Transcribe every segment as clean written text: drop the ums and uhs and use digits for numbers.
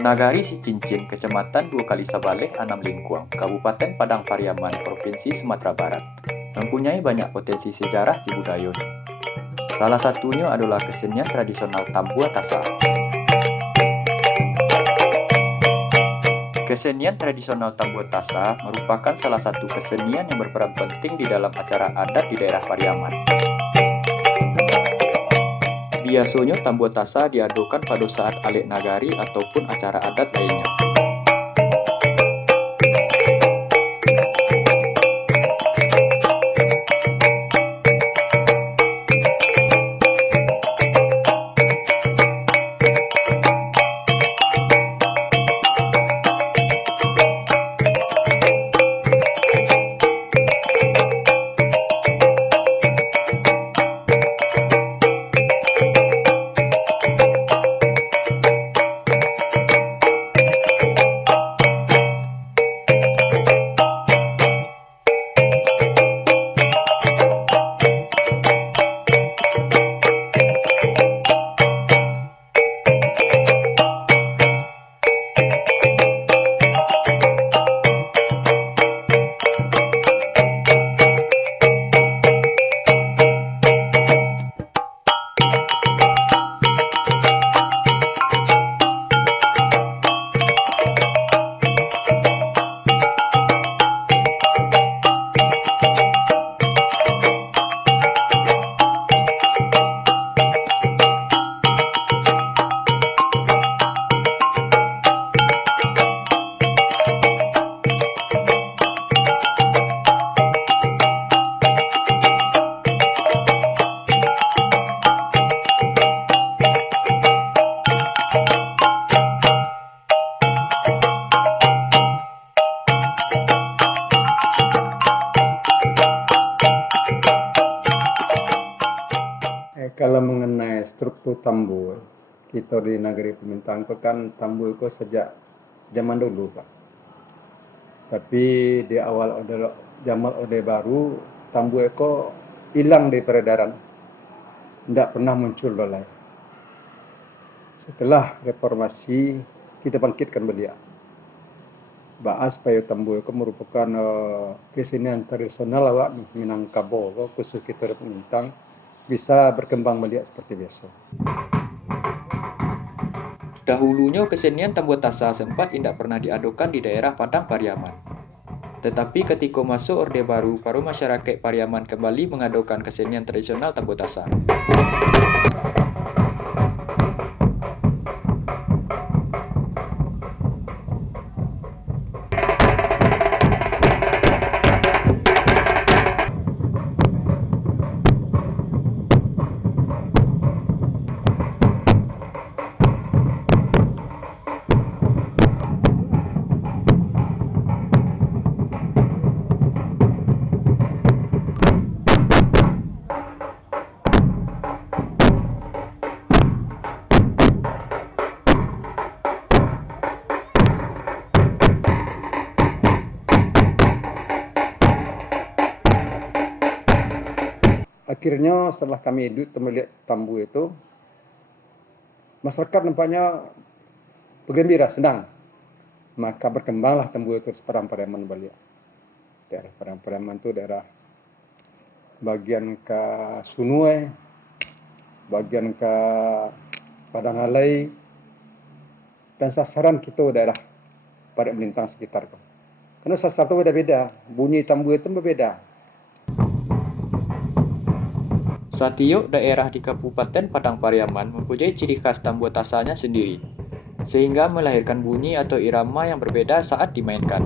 Nagari Sicincin, Kecamatan Dua Kali Sabale, Anam Lingkuang, Kabupaten Padang Pariaman, Provinsi Sumatera Barat, mempunyai banyak potensi sejarah di budaya. Salah satunya adalah kesenian tradisional Tambua Tasa. Kesenian tradisional Tambua Tasa merupakan salah satu kesenian yang berperan penting di dalam acara adat di daerah Pariaman. Biasanya Tambua Tasa diadakan pada saat Alek Nagari ataupun acara adat lainnya. Kalau mengenai struktur Tambu, kita di negeri Pemintang itu kan Tambu itu sejak zaman dulu, Pak. Tapi di awal zaman Orde Baru, Tambu itu hilang dari peredaran, tidak pernah muncul lagi. Setelah reformasi, kita bangkitkan belia. Bahas supaya Tambu itu merupakan kesenian tradisional awak Minangkabau, khusus kita di Pemintang, bisa berkembang melihat seperti biasa. Dahulunya kesenian Tambua Tasa sempat tidak pernah diadakan di daerah Padang Pariaman. Tetapi ketika masuk Orde Baru, para masyarakat Pariaman kembali mengadakan kesenian tradisional Tambua Tasa. Akhirnya setelah kami hidup melihat Tambu itu, masyarakat nampaknya bergembira, senang. Maka berkembanglah Tambu itu seperti Pariaman Bali. Daerah Pariaman itu daerah bagian ke Sunui, bagian ke Padang Alai, dan sasaran kita daerah Pariaman Melintang sekitar. Karena sasaran itu beda-beda, bunyi Tambu itu berbeda. Setiap daerah di Kabupaten Padang Pariaman mempunyai ciri khas Tambua Tasanya sendiri, sehingga melahirkan bunyi atau irama yang berbeda saat dimainkan.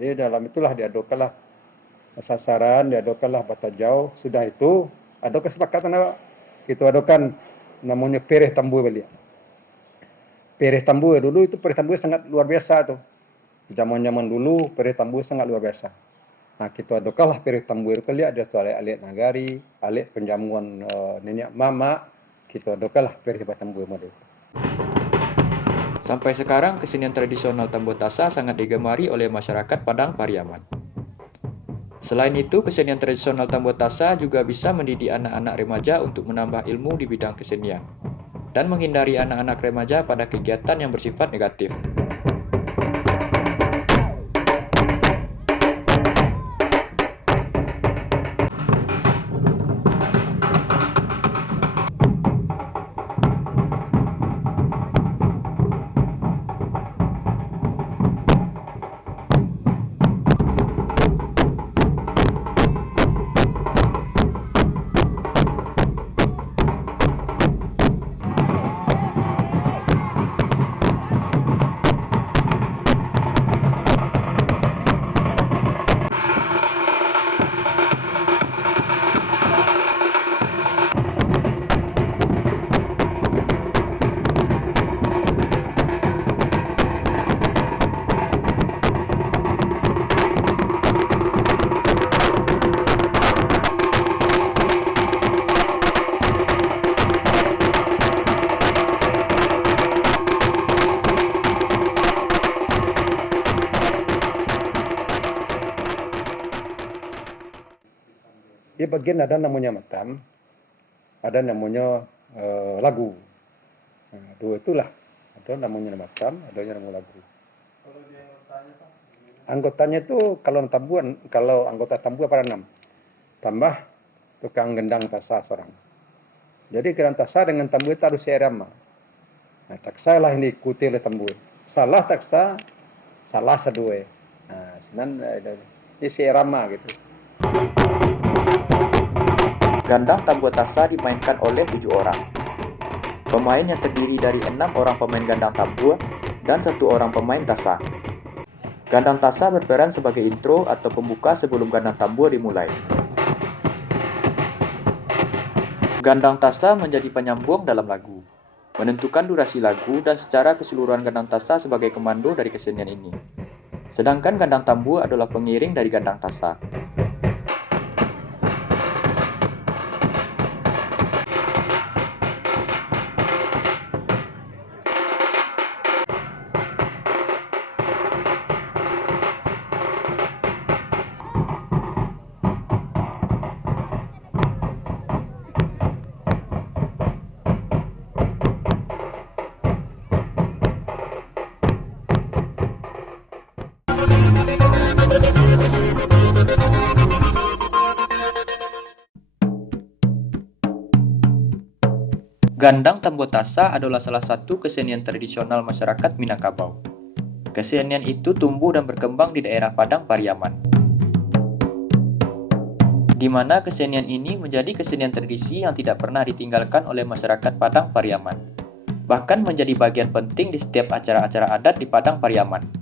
Jadi dalam itulah diadakanlah sasaran, diadakanlah bata jauh. Sudah itu ada kesepakatan apa? Kita adakan namanya pereh tambu belia. Pereh tambu dulu itu pereh tambu sangat luar biasa tuh. Zaman-zaman dulu pereh tambu sangat luar biasa. Nah, kita adakanlah pereh tambu itu kali ada soal alit nagari, alit penjamuan nenek mama, kita adakanlah pereh tambu itu. Sampai sekarang, kesenian tradisional Tambo Tasa sangat digemari oleh masyarakat Padang Pariaman. Selain itu, kesenian tradisional Tambo Tasa juga bisa mendidik anak-anak remaja untuk menambah ilmu di bidang kesenian dan menghindari anak-anak remaja pada kegiatan yang bersifat negatif. Di bagian ada namanya matam, ada namanya lagu. Nah, dua itulah. Ada namanya matam, ada yang namanya lagu. Anggotanya itu kalau anggota tambu pada 6. Tambah tukang gendang tasa seorang. Jadi gendang tasa dengan tambu itu harus seirama. Nah, taksa lah yang diikuti oleh tambu. Salah taksa, salah sedue. Nah, senan ini seirama gitu. Gandang Tambo Tasa dimainkan oleh 7 orang. Pemain yang terdiri dari 6 orang pemain gandang tambur dan 1 orang pemain tasa. Gandang tasa berperan sebagai intro atau pembuka sebelum gandang tambur dimulai. Gandang tasa menjadi penyambung dalam lagu, menentukan durasi lagu dan secara keseluruhan gandang tasa sebagai komando dari kesenian ini. Sedangkan gandang tambur adalah pengiring dari gandang tasa. Gandang Tambo Tasa adalah salah satu kesenian tradisional masyarakat Minangkabau. Kesenian itu tumbuh dan berkembang di daerah Padang Pariaman, di mana kesenian ini menjadi kesenian tradisi yang tidak pernah ditinggalkan oleh masyarakat Padang Pariaman, bahkan menjadi bagian penting di setiap acara-acara adat di Padang Pariaman.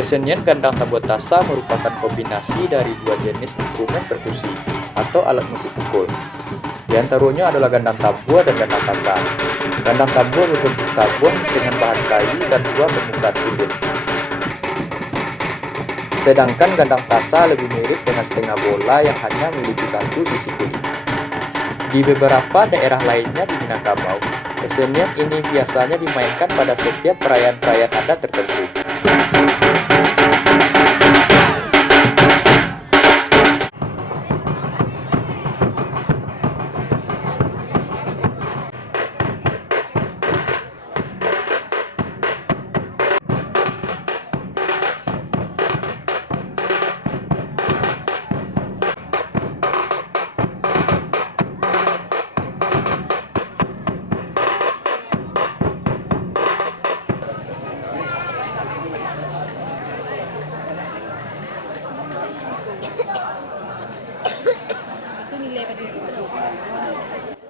Kesenian gandang tambur tasa merupakan kombinasi dari dua jenis instrumen perkusi atau alat musik pukul. Di antaranya adalah gandang tambur dan gandang tasa. Gandang tambur berbentuk tabung dengan bahan kayu dan dua permukaan kulit. Sedangkan gandang tasa lebih mirip dengan setengah bola yang hanya memiliki satu sisi kulit. Di beberapa daerah lainnya di Minangkabau, kesenian ini biasanya dimainkan pada setiap perayaan-perayaan adat tertentu.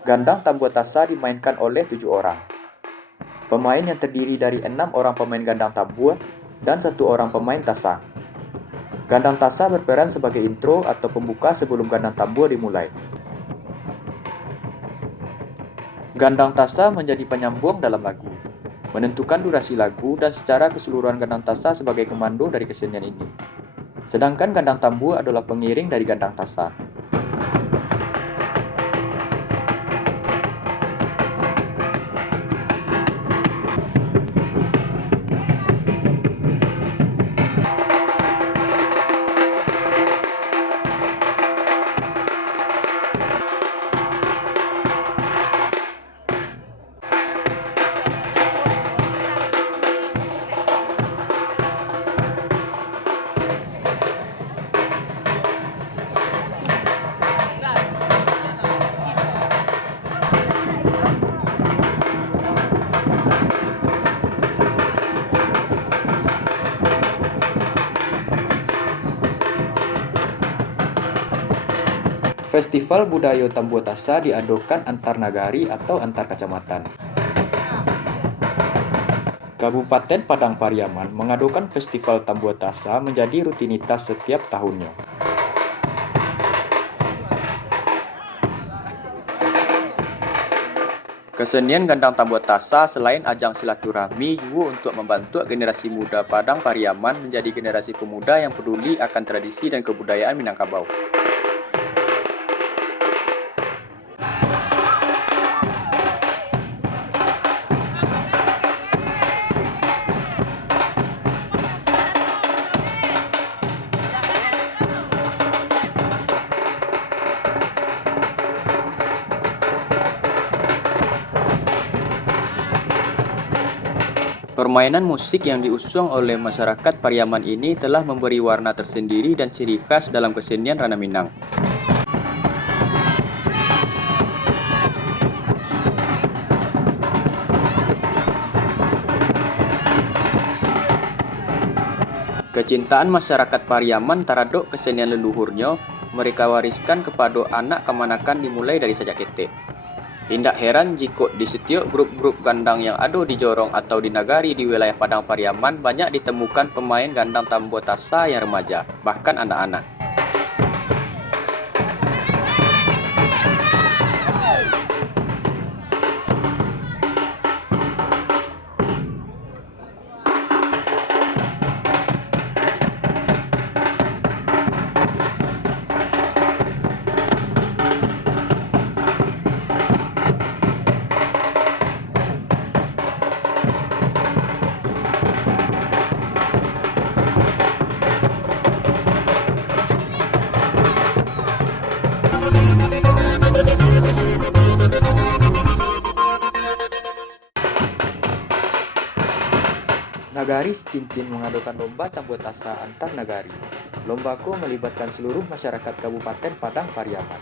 Gandang tambur tasa dimainkan oleh 7 orang. Pemain yang terdiri dari 6 orang pemain gandang tambur dan 1 orang pemain tasa. Gandang tasa berperan sebagai intro atau pembuka sebelum gandang tambur dimulai. Gandang tasa menjadi penyambung dalam lagu, menentukan durasi lagu dan secara keseluruhan gandang tasa sebagai komando dari kesenian ini. Sedangkan gandang tambur adalah pengiring dari gandang tasa. Festival budaya tambur tasa diadakan antar nagari atau antar kecamatan. Kabupaten Padang Pariaman mengadakan festival tambur tasa menjadi rutinitas setiap tahunnya. Kesenian gandang tambur tasa selain ajang silaturahmi juga untuk membantu generasi muda Padang Pariaman menjadi generasi pemuda yang peduli akan tradisi dan kebudayaan Minangkabau. Permainan musik yang diusung oleh masyarakat Pariaman ini telah memberi warna tersendiri dan ciri khas dalam kesenian Ranah Minang. Kecintaan masyarakat Pariaman terhadap kesenian leluhurnya, mereka wariskan kepada anak kemanakan dimulai dari sejak kecil. Tidak heran jika di setiap grup-grup gandang yang ada di Jorong atau di nagari di wilayah Padang Pariaman banyak ditemukan pemain gandang tambur tasa yang remaja, bahkan anak-anak. Nagari Cincin mengadakan lomba tambur tasa antar nagari. Lombaku melibatkan seluruh masyarakat Kabupaten Padang Pariaman.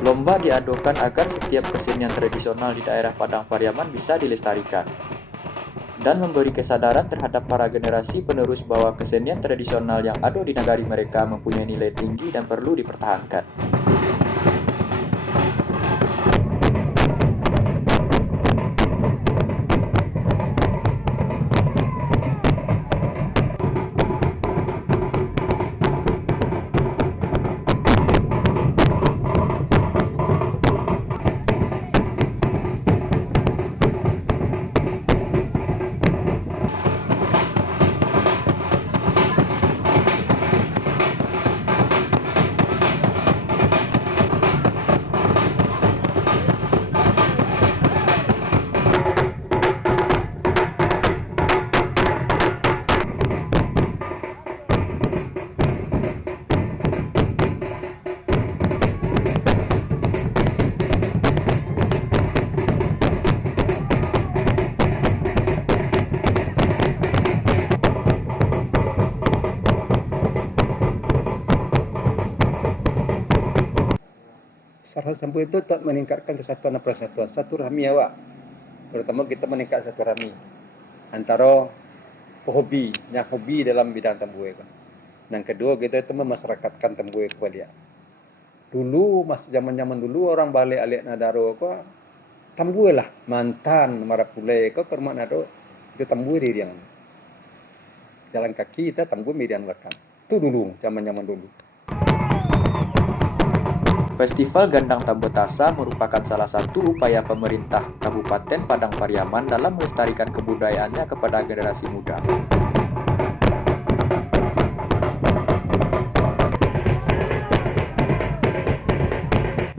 Lomba lomba diadakan agar setiap kesenian tradisional di daerah Padang Pariaman bisa dilestarikan dan memberi kesadaran terhadap para generasi penerus bahwa kesenian tradisional yang ada di negari mereka mempunyai nilai tinggi dan perlu dipertahankan. Salah satu itu tak meningkatkan kesatuan dan persatuan, satu rahmi awak. Terutama kita meningkat satu rahmi antara pehobi, yang hobi dalam bidang tambue. Yang kedua kita itu memasyarakatkan tambue kepada dia. Dulu masih zaman-zaman dulu orang balik alik nadaro ko tambue lah mantan marapule ko permak nado itu tambue di yang jalan kaki kita tambue median belakang. Itu dulu zaman-zaman dulu. Festival Gandang Tambotasa merupakan salah satu upaya pemerintah Kabupaten Padang Pariaman dalam melestarikan kebudayaannya kepada generasi muda.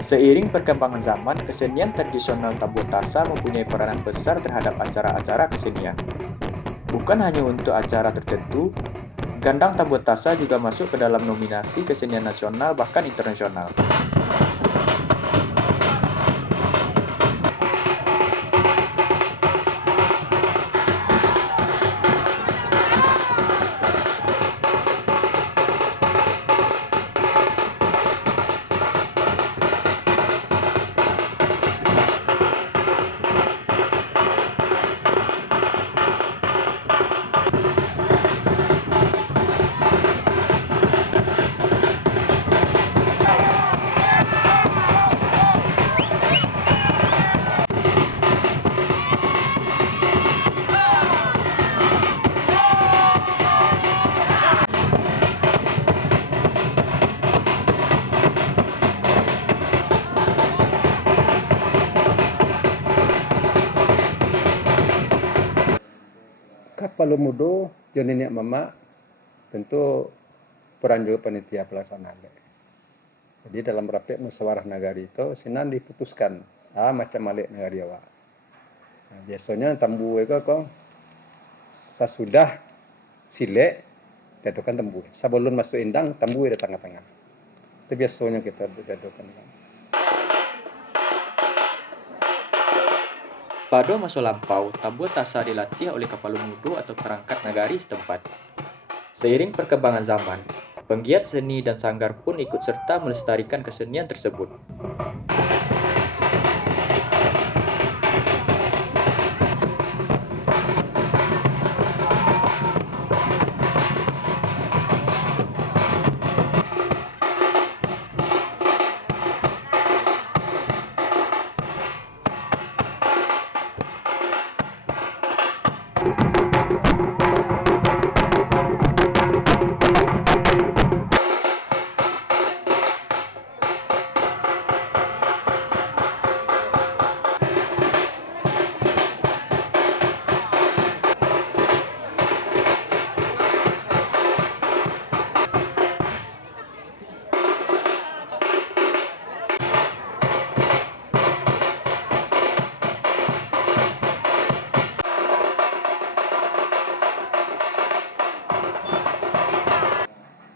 Seiring perkembangan zaman, kesenian tradisional Tambotasa mempunyai peranan besar terhadap acara-acara kesenian. Bukan hanya untuk acara tertentu, Gandang Tambotasa juga masuk ke dalam nominasi kesenian nasional bahkan internasional. Kapal mudo jadi nenek mama tentu peran juga panitia pelaksana. Jadi dalam rapat musyawarah nagari itu sinan diputuskan macam malik nagari awak. Nah, biasanya tambu itu kok sesudah silek diadakan tambu. Sebelum masuk indang tambu di tengah-tengah. Itu biasanya kita diadakan. Pada masa lampau, Tambotasa dilatih oleh Kapal Mudo atau perangkat nagari setempat. Seiring perkembangan zaman, penggiat seni dan sanggar pun ikut serta melestarikan kesenian tersebut.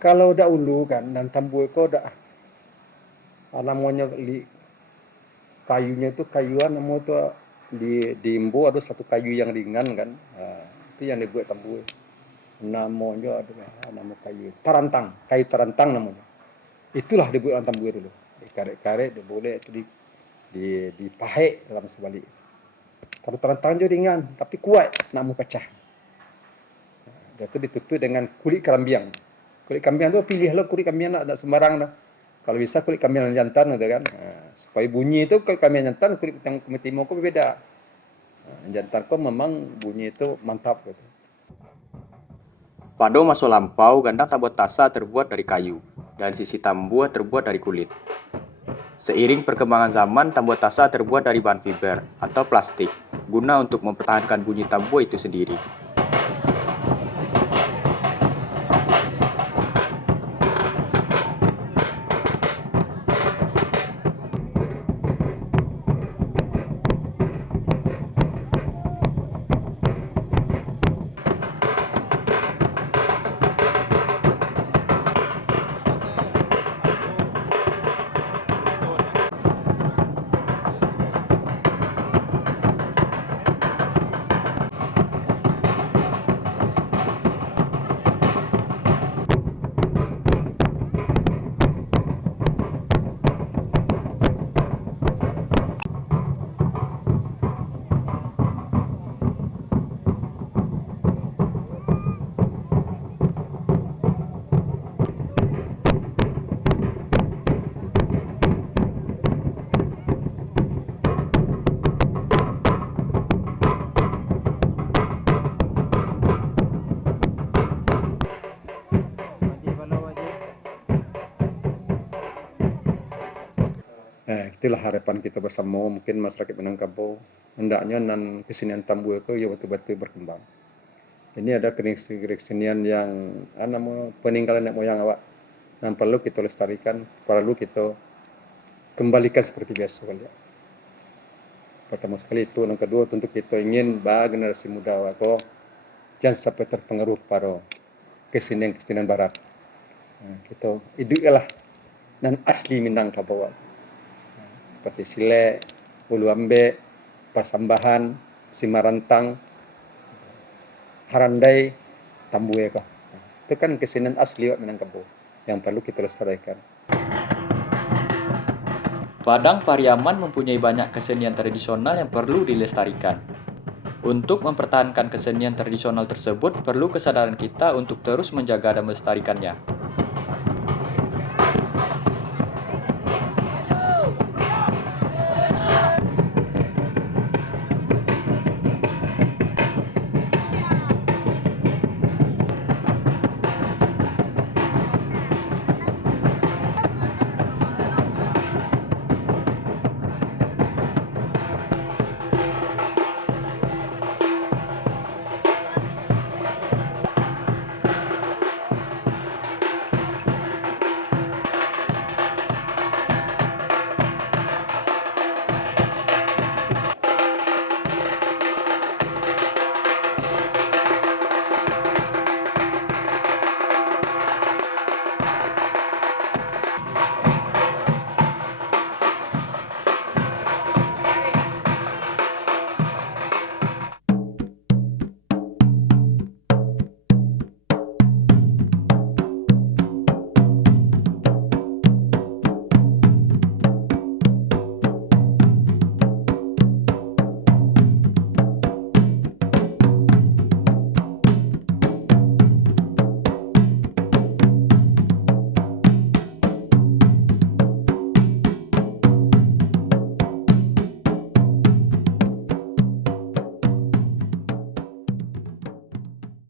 Kalau dahulu kan dan tambu itu dah namanya kayunya itu kayuan namanya itu di Imbo ada satu kayu yang ringan kan. Itu yang dibuat tambu. Namanya ada nama kayu tarantang, kayu tarantang namanya. Itulah dibuat tambu dulu. karet-karet dia boleh itu dipahit dalam sebalik. Kalau terang-terang je ringan tapi kuat nak mau pecah. Dia tu ditutup dengan kulit kerambiang. Kulit kambing tu pilihlah kulit kambing nak sembarang dah. Kalau bisa kulit kambing jantan tu kan. Supaya bunyi tu kulit kambing jantan kulit yang timur tu berbeza. Jantan tu memang bunyi itu mantap gitu. Pada masa lampau, gandang tambua tasa terbuat dari kayu dan sisi tambua terbuat dari kulit. Seiring perkembangan zaman, tambua tasa terbuat dari bahan fiber atau plastik, guna untuk mempertahankan bunyi tambua itu sendiri. Itulah harapan kita bersama, mungkin masyarakat Minangkabau hendaknya nan kesenian tambua itu ya betul-betul berkembang. Ini ada kesenian yang peninggalan nenek moyang awak yang perlu kita lestarikan, perlu kita kembalikan seperti biasa kali. Pertama sekali itu, yang kedua tentu kita ingin bahwa generasi muda awak ko jangan sampai terpengaruh para kesenian barat. Kita hiduplah dan asli Minangkabau. Seperti Silek, Ulu Ambek, Pasambahan, Simarantang, Harandai, Tambue kah. Itu kan kesenian asli Minangkabau yang perlu kita lestarikan. Padang Pariaman mempunyai banyak kesenian tradisional yang perlu dilestarikan. Untuk mempertahankan kesenian tradisional tersebut, perlu kesadaran kita untuk terus menjaga dan melestarikannya.